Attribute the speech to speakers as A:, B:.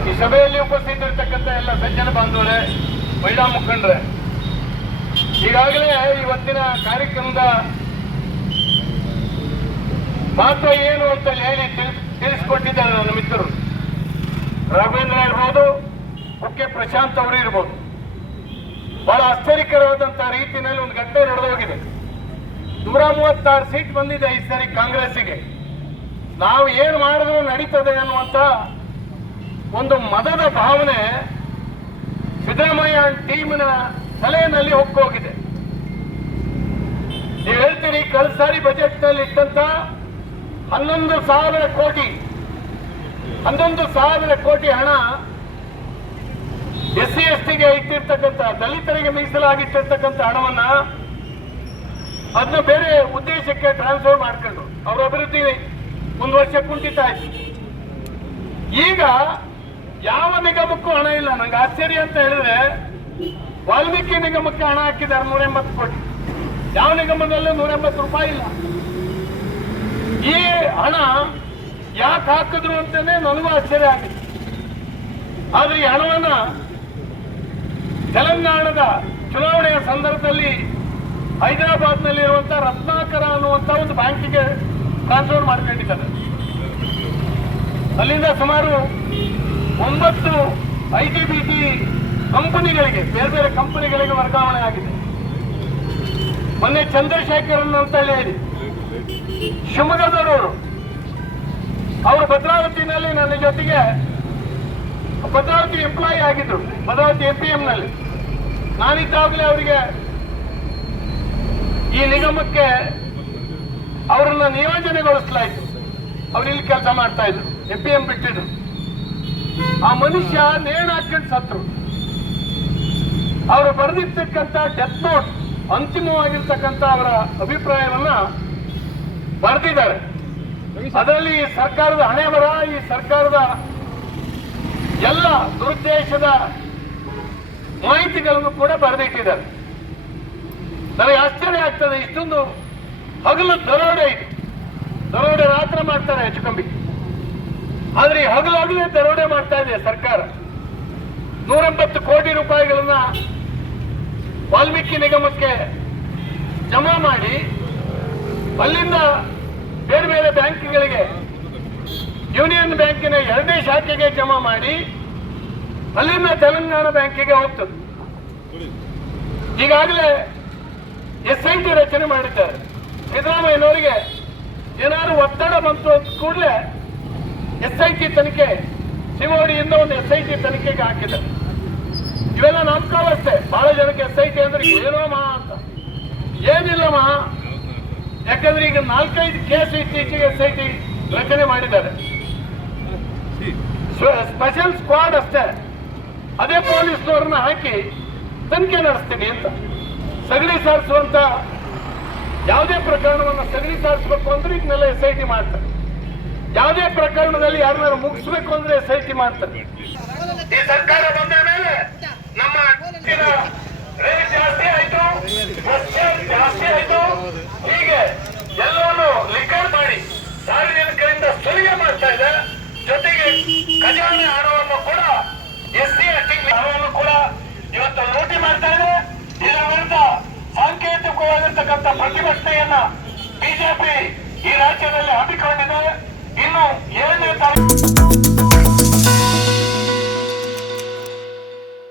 A: ಸಭೆಯಲ್ಲಿ ಉಪಸ್ಥಿತರಿರ್ತಕ್ಕಂಥ ಎಲ್ಲ ಸಜ್ಜನ ಬಾಂಧವರೇ, ಮಹಿಳಾ ಮುಖಂಡ್ರೆ, ಈಗಾಗಲೇ ಇವತ್ತಿನ ಕಾರ್ಯಕ್ರಮದ ಮಹತ್ವ ಏನು ಅಂತ ಹೇಳಿ ತಿಳ್- ತಿಳಿಸ್ಕೊಟ್ಟಿದ್ದಾರೆ ನನ್ನ ಮಿತ್ರರು. ರಾಘವೇಂದ್ರ ಇರ್ಬೋದು, ಮುಖ್ಯ ಪ್ರಶಾಂತ್ ಅವರು ಇರ್ಬೋದು. ಬಹಳ ಆಶ್ಚರ್ಯಕರವಾದಂತಹ ರೀತಿಯಲ್ಲಿ ಒಂದು ಘಟನೆ ನಡೆದೋಗಿದೆ. ನೂರ ಮೂವತ್ತಾರು ಸೀಟ್ ಬಂದಿದೆ ಈ ಸರಿ ಕಾಂಗ್ರೆಸ್ಸಿಗೆ. ನಾವು ಏನು ಮಾಡಿದ್ರು ನಡೀತದೆ ಅನ್ನುವಂತ ಒಂದು ಮದದ ಭಾವನೆ ಸಿದ್ದರಾಮಯ್ಯ ಟೀಮಿನ ತಲೆಯಲ್ಲಿ ಹೊಕ್ಕೋಗಿದೆ. ನೀವು ಹೇಳ್ತೀರಿ ಕಳೆದ ಸಾರಿ ಬಜೆಟ್ನಲ್ಲಿ ಇಟ್ಟಂತ ಹನ್ನೊಂದು ಸಾವಿರ ಕೋಟಿ, ಹನ್ನೊಂದು ಸಾವಿರ ಕೋಟಿ ಹಣ ಎಸ್ ಸಿ ಎಸ್ ಟಿಗೆ ಇಟ್ಟಿರ್ತಕ್ಕಂಥ ದಲಿತರಿಗೆ ಮೀಸಲಾಗಿಟ್ಟಿರ್ತಕ್ಕಂಥ ಹಣವನ್ನ ಅದನ್ನ ಬೇರೆ ಉದ್ದೇಶಕ್ಕೆ ಟ್ರಾನ್ಸ್ಫರ್ ಮಾಡ್ಕೊಂಡು ಅವರ ಅಭಿವೃದ್ಧಿ ಒಂದು ವರ್ಷ ಕುಂಠಿತ ಆಯ್ತು. ಈಗ ಯಾವ ನಿಗಮಕ್ಕೂ ಹಣ ಇಲ್ಲ. ನಂಗೆ ಆಶ್ಚರ್ಯ ಅಂತ ಹೇಳಿದ್ರೆ, ವಾಲ್ಮೀಕಿ ನಿಗಮಕ್ಕೆ ಹಣ ಹಾಕಿದ್ದಾರೆ ನೂರ ಎಂಬತ್ತು ಕೋಟಿ. ಯಾವ ನಿಗಮದಲ್ಲೂ ನೂರ ಎಂಬತ್ತು ರೂಪಾಯಿ ಇಲ್ಲ. ಈ ಹಣ ಯಾಕೆ ಹಾಕಿದ್ರು ಅಂತಾನೆ ನನಗೂ ಆಶ್ಚರ್ಯ ಆಗಿದೆ. ಆದ್ರೆ ಈ ಹಣವನ್ನ ತೆಲಂಗಾಣದ ಚುನಾವಣೆಯ ಸಂದರ್ಭದಲ್ಲಿ ಹೈದರಾಬಾದ್ನಲ್ಲಿ ಇರುವಂತಹ ರತ್ನಾಕರ ಅನ್ನುವಂತ ಒಂದು ಬ್ಯಾಂಕಿಗೆ ಟ್ರಾನ್ಸ್ಫರ್ ಮಾಡ್ಕೊಂಡಿದ್ದಾರೆ. ಅಲ್ಲಿಂದ ಸುಮಾರು ಒಂಬತ್ತು ಐ ಟಿ ಬಿ ಟಿ ಕಂಪನಿಗಳಿಗೆ, ಬೇರೆ ಬೇರೆ ಕಂಪನಿಗಳಿಗೆ ವರ್ಗಾವಣೆ ಆಗಿದೆ. ಮೊನ್ನೆ ಚಂದ್ರಶೇಖರನ್ ಅಂತ ಹೇಳಿ ಶಿವಮೊಗ್ಗದವರು ಅವರು ಭದ್ರಾವತಿನಲ್ಲಿ ನನ್ನ ಜೊತೆಗೆ ಭದ್ರಾವತಿ ಎಂಪ್ಲಾಯಿ ಆಗಿದ್ರು. ಭದ್ರಾವತಿ ಎ ಪಿ ಎಂನಲ್ಲಿ ನಾನಿದ್ದಾಗಲೇ ಅವರಿಗೆ ಈ ನಿಗಮಕ್ಕೆ ಅವರನ್ನ ನಿಯೋಜನೆಗೊಳಿಸಲಾಯಿತು. ಅವರು ಇಲ್ಲಿ ಕೆಲಸ ಮಾಡ್ತಾ ಇದ್ರು. ಎ ಪಿ ಎಂ ಬಿಟ್ಟಿದ್ರು. ಆ ಮನುಷ್ಯ ನೇಣಾಕೊಂಡು ಸತ್ರು. ಅವರು ಬರೆದಿರ್ತಕ್ಕಂಥ ಡೆತ್ ನೋಟ್ ಅಂತಿಮವಾಗಿರ್ತಕ್ಕಂಥ ಅವರ ಅಭಿಪ್ರಾಯವನ್ನ ಬರೆದಿದ್ದಾರೆ. ಅದರಲ್ಲಿ ಈ ಸರ್ಕಾರದ ಹಣೆ ಬರ, ಈ ಸರ್ಕಾರದ ಎಲ್ಲ ದುರುದ್ದೇಶದ ಮಾಹಿತಿಗಳನ್ನು ಕೂಡ ಬರೆದಿಟ್ಟಿದ್ದಾರೆ. ನನಗೆ ಆಶ್ಚರ್ಯ ಆಗ್ತದೆ, ಇಷ್ಟೊಂದು ಹಗಲು ದರೋಡೆ ಇದೆ. ದರೋಡೆ ರಾತ್ರಿ ಮಾಡ್ತಾರೆ ಹೆಚ್ಚು ಕಮ್ಮಿ ಆದ್ರೆ ಹಗಲಾಗಲೇ ದರೋಡೆ ಮಾಡ್ತಾ ಇದೆ ಸರ್ಕಾರ. ನೂರೆಂಬತ್ತು ಕೋಟಿ ರೂಪಾಯಿಗಳನ್ನ ವಾಲ್ಮೀಕಿ ನಿಗಮಕ್ಕೆ ಜಮಾ ಮಾಡಿ ಅಲ್ಲಿಂದ ಬೇರೆ ಬೇರೆ ಬ್ಯಾಂಕ್ಗಳಿಗೆ, ಯೂನಿಯನ್ ಬ್ಯಾಂಕಿನ ಎರಡನೇ ಶಾಖೆಗೆ ಜಮಾ ಮಾಡಿ ಅಲ್ಲಿಂದ ತೆಲಂಗಾಣ ಬ್ಯಾಂಕಿಗೆ ಹೋಗ್ತದೆ. ಈಗಾಗಲೇ ಎಸ್ ಐ ಟಿ ರಚನೆ ಮಾಡಿದ್ದಾರೆ. ಸಿದ್ದರಾಮಯ್ಯನವರಿಗೆ ಏನಾದ್ರು ಒತ್ತಡ ಬಂತು ಅಂತ ಕೂಡಲೇ ಎಸ್ ಐ ಟಿ ತನಿಖೆ ಶಿವೋಡಿಯಿಂದ ಒಂದು ಎಸ್ ಐ ಟಿ ತನಿಖೆಗೆ ಹಾಕಿದ್ದಾರೆ ಇವೆಲ್ಲ ನಂಬ್ಕೊಳ್ಳುತ್ತೆ ಬಹಳ ಜನಕ್ಕೆ ಎಸ್ ಐ ಟಿ ಅಂದ್ರೆ ಏನೋ ಮಾ ಅಂತ. ಏನಿಲ್ಲ ಮಾ ಯಾಕಂದ್ರೆ ಈಗ ನಾಲ್ಕೈದು ಕೇಸ್ ಇತ್ತೀಚೆಗೆ ಎಸ್ ಐ ಟಿ ರಚನೆ ಮಾಡಿದ್ದಾರೆ. ಸ್ಪೆಷಲ್ ಸ್ಕ್ವಾಡ್ ಅಷ್ಟೇ. ಅದೇ ಪೊಲೀಸ್ನವ್ರನ್ನ ಹಾಕಿ ತನಿಖೆ ನಡೆಸ್ತೀನಿ ಅಂತ. ಸಗಣಿ ಸಾರಿಸುವಂತ ಯಾವುದೇ ಪ್ರಕರಣವನ್ನು ಸಗಣಿ ಸಾರಿಸಬೇಕು ಅಂದ್ರೆ ಇದನ್ನೆಲ್ಲ ಎಸ್ ಐ ಟಿ ಮಾಡ್ತಾರೆ. ಯಾವುದೇ ಪ್ರಕರಣದಲ್ಲಿ ಯಾರನ್ನ ಮುಗಿಸ್ಬೇಕು ಅಂದ್ರೆ ಎಸ್ ಐ ಮಾಡ್ತಾರೆ. ಈ ಸರ್ಕಾರ ಬಂದ ಮೇಲೆ ನಮ್ಮ ರೇಟ್ ಜಾಸ್ತಿ ಆಯ್ತು ಜಾಸ್ತಿ ಆಯ್ತು. ಹೀಗೆ ಎಲ್ಲವನ್ನು ಲಿಕ್ಕರ್ ಮಾಡಿ ಸಾರ್ವಜನಿಕರಿಂದ ಸುಲಿಗೆ ಮಾಡ್ತಾ ಇದೆ. ಜೊತೆಗೆ ಖಜಾನೆ ಹಣವನ್ನು ಕೂಡ ಎಸ್ ಸಿ ಹಣವನ್ನು ಕೂಡ ಇವತ್ತು ಲೂಟಿ ಮಾಡ್ತಾ ಇದೆ. ಇದರ ವಿರುದ್ಧ ಸಾಂಕೇತಿಕವಾಗಿರ್ತಕ್ಕಂಥ ಪ್ರತಿಭಟನೆಯನ್ನ ಬಿಜೆಪಿ ಈ ರಾಜ್ಯದಲ್ಲಿ ಹಮ್ಮಿಕೊಂಡಿದೆ. ஏழு ஏழு